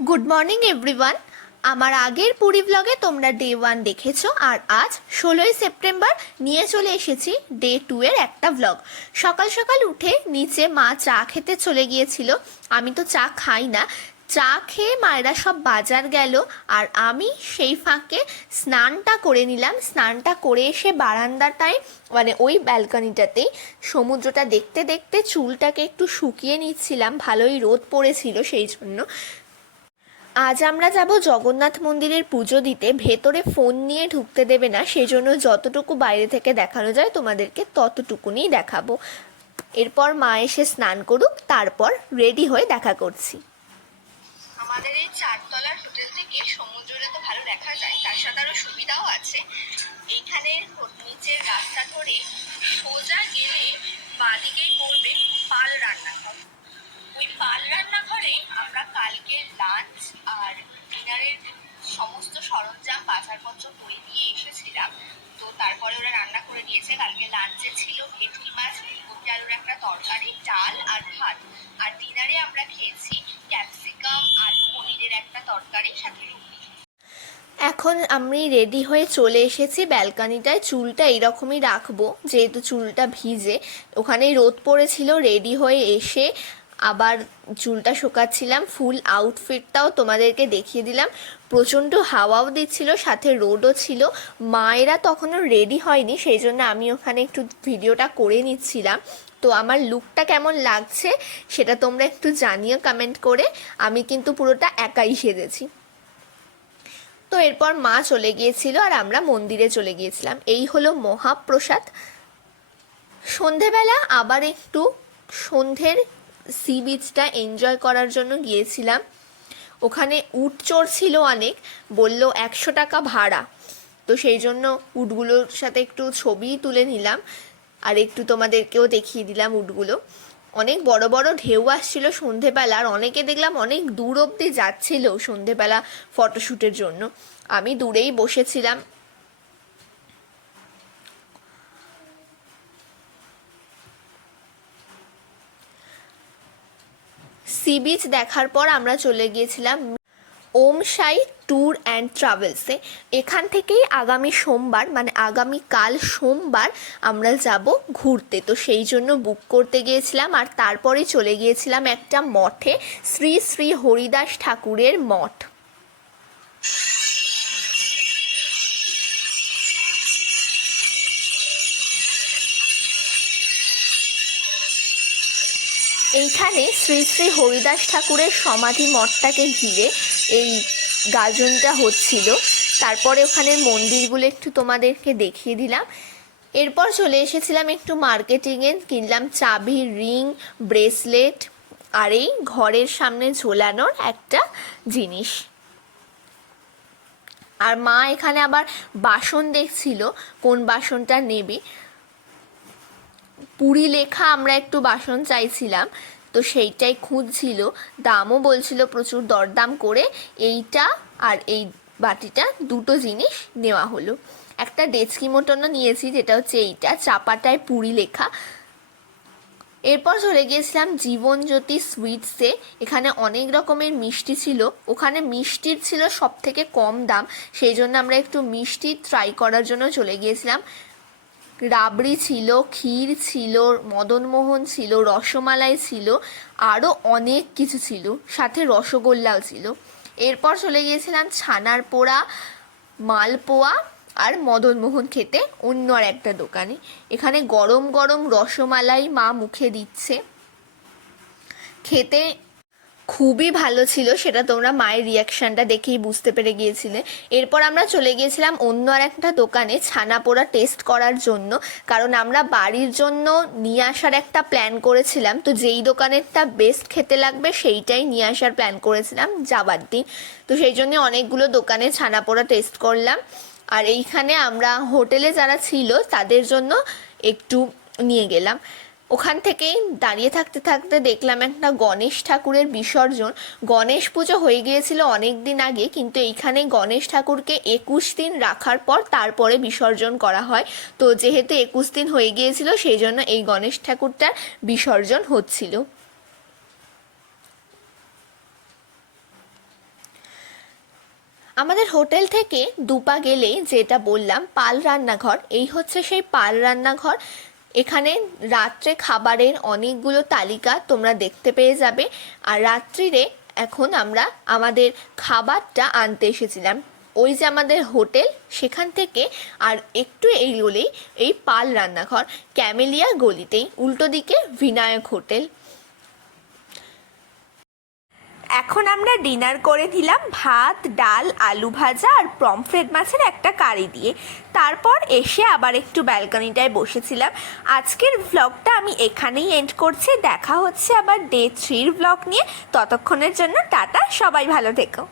Good morning everyone. আমার আগের পুরী ব্লগে তোমরা ডে 1 দেখেছো, আর আজ 16ই সেপ্টেম্বর নিয়ে চলে এসেছি ডে 2 এর একটা ব্লগ। সকাল সকাল উঠে নিচে মা চা খেতে চলে গিয়েছিল। আমি তো চা খাই না। চা খেয়ে মায়েরা সব বাজার গেল, আর আমি সেই ফাঁকে স্নানটা করে নিলাম। স্নানটা করে এসে বারান্দাটায় মানে ওই ব্যালকনিটাতেই সমুদ্রটা দেখতে দেখতে চুলটাকে একটু শুকিয়ে নিচ্ছিলাম। ভালোই রোদ পড়েছিল সেই জন্য। আজ আমরা যাব জগন্নাথ মন্দিরের পুজো দিতে। ভেতরে ফোন নিয়ে ঢুকতে দেবে না, সেই জন্য যতটুকু বাইরে থেকে দেখানো যায় তোমাদেরকে ততটুকুনি দেখাবো। এরপর মা এসে স্নান করুক, তারপর রেডি হয়ে দেখা করছি। আমাদের এই 4 তলার হোটেল থেকে সমুদ্রটা তো ভালো দেখা যায়, তার সাথে আরো সুবিধাও আছে। এইখানে নিচের রাস্তা ধরে সোজা গেলে বাঁদিকেই পড়বে পাল রান্নাঘর। ওই পাল রান্নাঘরে আমরা কালকে লাঞ্চ আর ডিনারের সমস্ত সরঞ্জাম বাজারপত্র করে নিয়ে এসেছিলাম। তো তারপরে ওরা রান্না করে দিয়েছে। কালকে লাঞ্চে ছিল ভেটকি মাছ, ফুলকপি আলুর একটা তরকারি, ডাল আর ভাত। আর ডিনারে আমরা খেয়েছি ক্যাপসিকাম আলু পনিরের একটা তরকারি, সাথে রুটি। এখন আমি রেডি হয়ে চলে এসেছি ব্যালকনিটায়। চুলটা এইরকমই রাখবো যেহেতু চুলটা ভিজে। ওখানেই রোদ পড়েছিল। রেডি হয়ে এসে আবার চুলটা শুকাচ্ছিলাম। ফুল আউটফিটটাও তোমাদেরকে দেখিয়ে দিলাম। প্রচণ্ড হাওয়াও দিচ্ছিল, সাথে রোদও ছিল। মায়েরা তখনও রেডি হয়নি, সেই জন্য আমি ওখানে একটু ভিডিওটা করে নিচ্ছিলাম। তো আমার লুকটা কেমন লাগছে সেটা তোমরা একটু জানিও কমেন্ট করে। আমি কিন্তু পুরোটা একাই সেজেছি। তো এরপর মা চলে গিয়েছিল আর আমরা মন্দিরে চলে গিয়েছিলাম। এই হলো মহাপ্রসাদ। সন্ধেবেলা আবার একটু সন্ধ্যের সি বিচটা এনজয় করার জন্য গিয়েছিলাম। ওখানে উট চড়ছিল অনেক, বলল 100 টাকা ভাড়া। তো সেই জন্য উটগুলোর সাথে একটু ছবি তুলে নিলাম, আর একটু তোমাদেরকেও দেখিয়ে দিলাম উটগুলো। অনেক বড় বড় ঢেউ আসছিল সন্ধেবেলা, আর অনেকে দেখলাম অনেক দূর অবধি যাচ্ছিল সন্ধেবেলা ফটোশ্যুটের জন্য। আমি দূরেই বসেছিলাম। সি বিচ দেখার পর আমরা চলে গিয়েছিলাম ওম সাই ট্যুর অ্যান্ড ট্রাভেলসে। এখান থেকেই আগামী সোমবার মানে আগামীকাল সোমবার আমরা যাব ঘুরতে। তো সেই জন্য বুক করতে গিয়েছিলাম, আর তারপরে চলে গিয়েছিলাম একটা মঠে, শ্রী শ্রী হরিদাস ঠাকুরের মঠ। এইখানে শ্রী শ্রী হরিদাস ঠাকুরের সমাধি মঠটাকে ঘিরে এই গাজনটা হচ্ছিল। তারপরে ওখানের মন্দিরগুলো একটু তোমাদেরকে দেখিয়ে দিলাম। এরপর চলে এসেছিলাম একটু মার্কেটিংয়ে। কিনলাম চাবি, রিং, ব্রেসলেট আর এই ঘরের সামনে ঝোলানোর একটা জিনিস। আর মা এখানে আবার বাসন দেখছিল কোন বাসনটা নেবে। পুরী লেখা আমরা একটু বাসন চাইছিলাম, তো সেইটাই খুঁজছিল। দামও বলছিল প্রচুর, দরদাম করে এইটা আর এই বাটিটা দুটো জিনিস নেওয়া হলো। একটা ডেচকি মটনও নিয়েছি, যেটা হচ্ছে এইটা চাপাটায় পুরী লেখা। এরপর চলে গিয়েছিলাম জীবনজ্যোতি সুইটসে। এখানে অনেক রকমের মিষ্টি ছিল। ওখানে মিষ্টির ছিল সব থেকে কম দাম, সেই জন্য আমরা একটু মিষ্টি ট্রাই করার জন্য চলে গিয়েছিলাম। রাবড়ি ছিল, ক্ষীর ছিল, মদনমোহন ছিল, রসমালাই ছিল, আরও অনেক কিছু ছিল, সাথে রসগোল্লাও ছিল। এরপর চলে গিয়েছিলাম ছানার পোড়া, মালপোয়া আর মদনমোহন খেতে অন্য আর একটা দোকানে। এখানে গরম গরম রসমালাই মা মুখে দিচ্ছে, খেতে খুবই ভালো ছিল। সেটা তোমরা মায়ের রিয়াকশানটা দেখেই বুঝতে পেরে গিয়েছিলে। এরপর আমরা চলে গিয়েছিলাম অন্য আর একটা দোকানে ছানা পোড়া টেস্ট করার জন্য, কারণ আমরা বাড়ির জন্য নিয়ে আসার একটা প্ল্যান করেছিলাম। তো যেই দোকানেরটা বেস্ট খেতে লাগবে সেইটাই নিয়ে আসার প্ল্যান করেছিলাম যাবার দিন। তো সেই জন্য অনেকগুলো দোকানে ছানা পোড়া টেস্ট করলাম। আর এইখানে আমরা হোটেলে যারা ছিল তাদের জন্য একটু নিয়ে গেলাম। ওখান থেকেই দাঁড়িয়ে থাকতে থাকতে দেখলাম একটা গণেশ ঠাকুরের বিসর্জন। গণেশ পুজো হয়ে গিয়েছিল অনেক দিন আগে, কিন্তু এইখানে গণেশ ঠাকুরকে 21 দিন রাখার পর তারপরে বিসর্জন করা হয়। তো যেহেতু 21 দিন হয়ে গিয়েছিল সেই জন্য এই গণেশ ঠাকুরটার বিসর্জন হচ্ছিল। আমাদের হোটেল থেকে দুপা গেলেই যেটা বললাম পাল রান্নাঘর, এই হচ্ছে সেই পাল রান্নাঘর। এখানে রাত্রে খাবারের অনেকগুলো তালিকা তোমরা দেখতে পেয়ে যাবে। আর রাত্রিরে এখন আমরা আমাদের খাবারটা আনতে এসেছিলাম, ওই যে আমাদের হোটেল সেখান থেকে আর একটু এগোলেই এই পাল রান্নাঘর, ক্যামেলিয়া গলিতেই উল্টো দিকে বিনায়ক হোটেল। এখন আমরা ডিনার করে নিলাম ভাত, ডাল, আলু ভাজা আর পমফ্রেট মাছের একটা কারি দিয়ে। তারপর এসে আবার একটু ব্যালকনিটায় বসেছিলাম। আজকের ভ্লগটা আমি এখানেই এন্ড করছি। দেখা হচ্ছে আবার ডে 3 ভ্লগ নিয়ে। ততক্ষণের জন্য টাটা, সবাই ভালো থেকো।